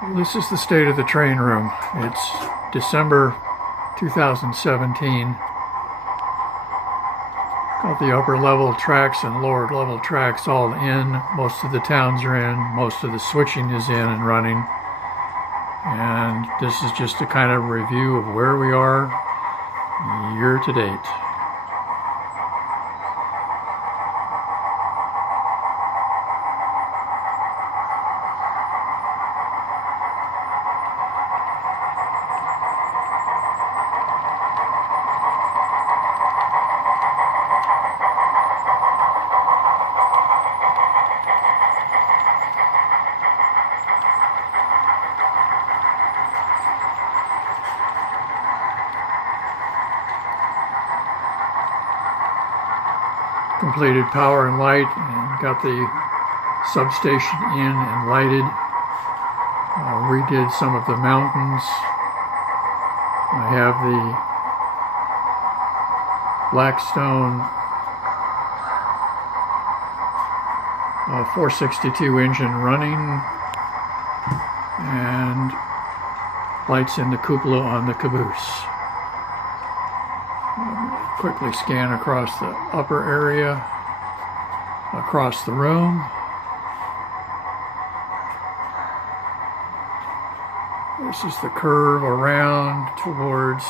This is the state of the train room. It's December 2017. Got the upper level tracks and lower level tracks all in. Most of the towns are in. Most of the switching is in and running. And this is just a kind of review of where we are year to date. Completed power and light, and got the substation in and lighted. Redid some of the mountains. I have the Blackstone 462 engine running, and lights in the cupola on the caboose. Quickly scan across the upper area, across the room. This is the curve around towards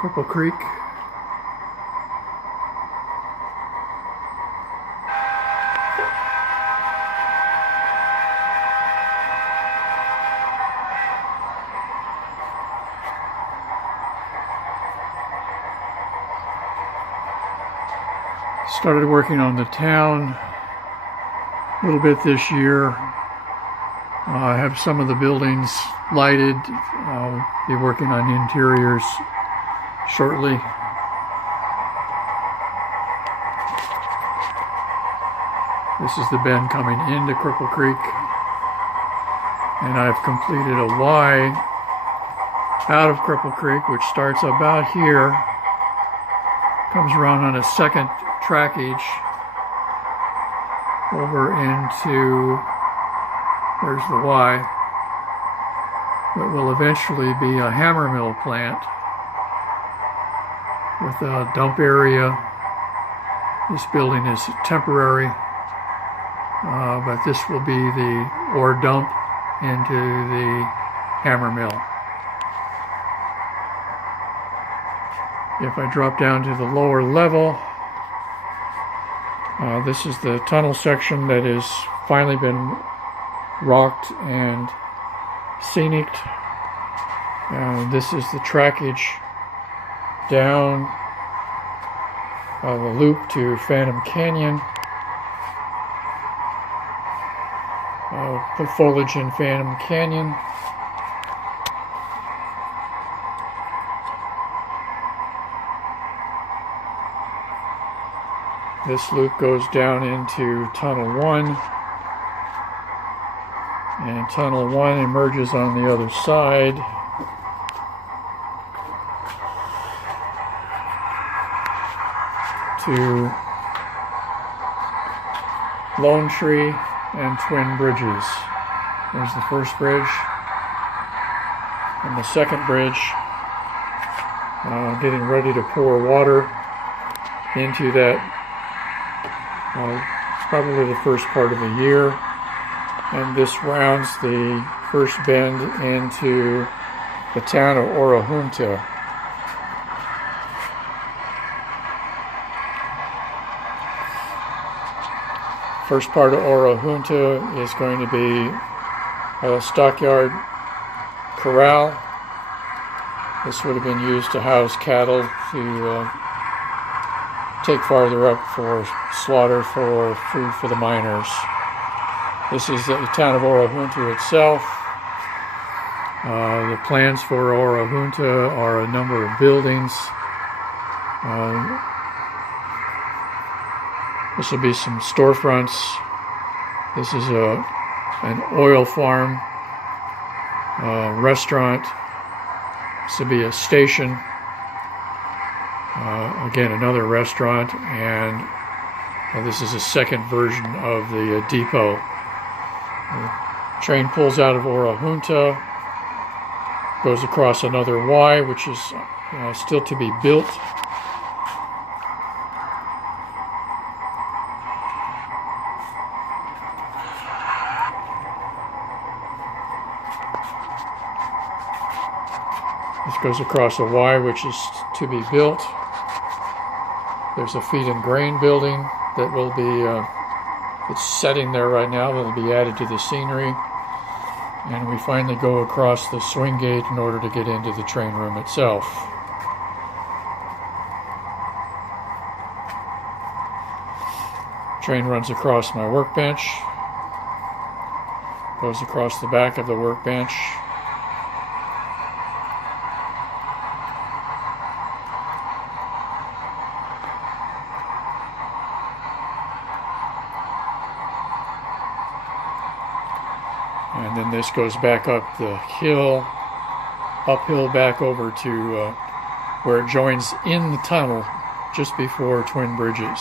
Cripple Creek. Started working on the town a little bit this year. I have some of the buildings lighted. I'll be working on interiors shortly. This is the bend coming into Cripple Creek. And I've completed a Y out of Cripple Creek, which starts about here, comes around on a second trackage over into, there's the Y, that will eventually be a hammer mill plant with a dump area. This building is temporary, but this will be the ore dump into the hammer mill. If I drop down to the lower level, this is the tunnel section that has finally been rocked and scenicked. This is the trackage down the loop to Phantom Canyon. Put foliage in Phantom Canyon. This loop goes down into Tunnel 1, and Tunnel 1 emerges on the other side. To Lone Tree and Twin Bridges. There's the first bridge, and the second bridge, getting ready to pour water into that. Probably the first part of the year, and this rounds the first bend into the town of Orahunta. First part of Orahunta is going to be a stockyard corral. This would have been used to house cattle to take farther up for slaughter for food for the miners. This is the town of Orahunta itself. The plans for Orahunta are a number of buildings. This will be some storefronts. This is an oil farm, restaurant. This will be a station. Again, another restaurant, and this is a second version of the depot. The train pulls out of Oro Junto, goes across another Y, which is still to be built. This goes across a Y, which is to be built. There's a feed and grain building that will be, it's setting there right now, that will be added to the scenery. And we finally go across the swing gate in order to get into the train room itself. Train runs across my workbench, goes across the back of the workbench. And then this goes back up the hill, uphill back over to where it joins in the tunnel just before Twin Bridges.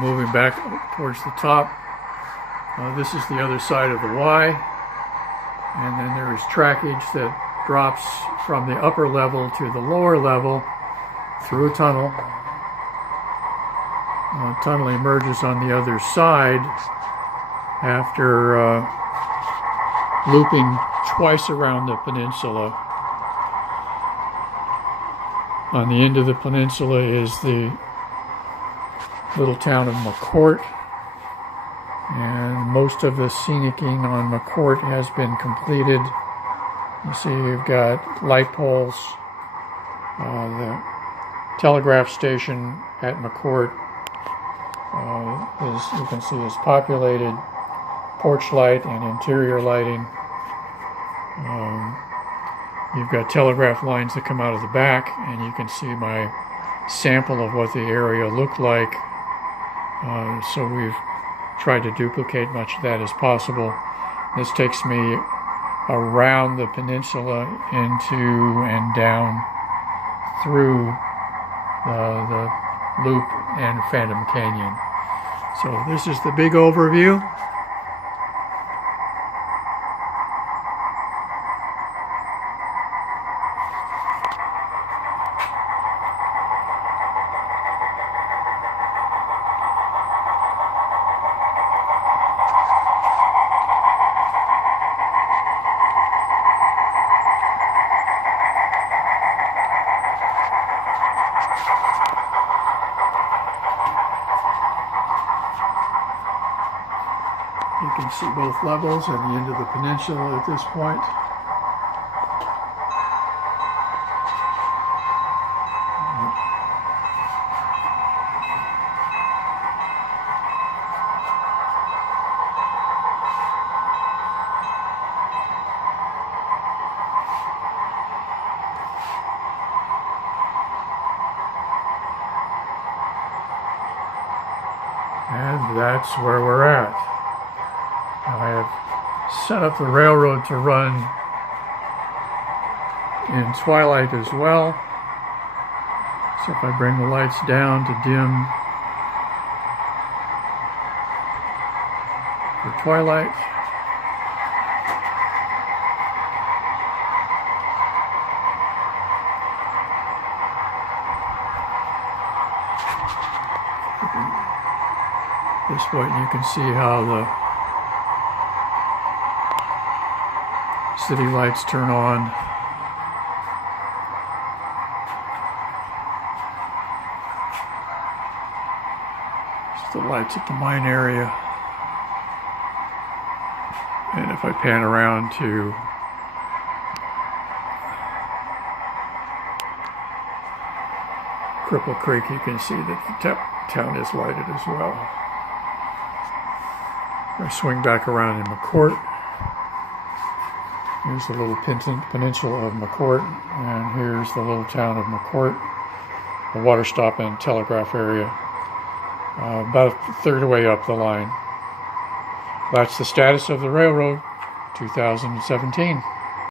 Moving back towards the top, this is the other side of the Y, and then there is trackage that drops from the upper level to the lower level through a tunnel. The tunnel emerges on the other side after looping twice around the peninsula. On the end of the peninsula is the little town of McCourt, and most of the scenicking on McCourt has been completed. You see you've got light poles, the telegraph station at McCourt you can see is populated, porch light and interior lighting. You've got telegraph lines that come out of the back, and you can see my sample of what the area looked like. So we've tried to duplicate much of that as possible. This takes me around the peninsula into and down through the loop and Phantom Canyon. So this is the big overview. You can see both levels at the end of the peninsula at this point. And that's where we're at. I have set up the railroad to run in twilight as well. So if I bring the lights down to dim for twilight, at this point you can see how the city lights turn on. It's the lights at the mine area. And if I pan around to Cripple Creek, you can see that the town is lighted as well. I swing back around in McCourt. Here's the little peninsula of McCourt, and here's the little town of McCourt, the water stop and telegraph area, about a third way up the line. That's the status of the railroad, 2017.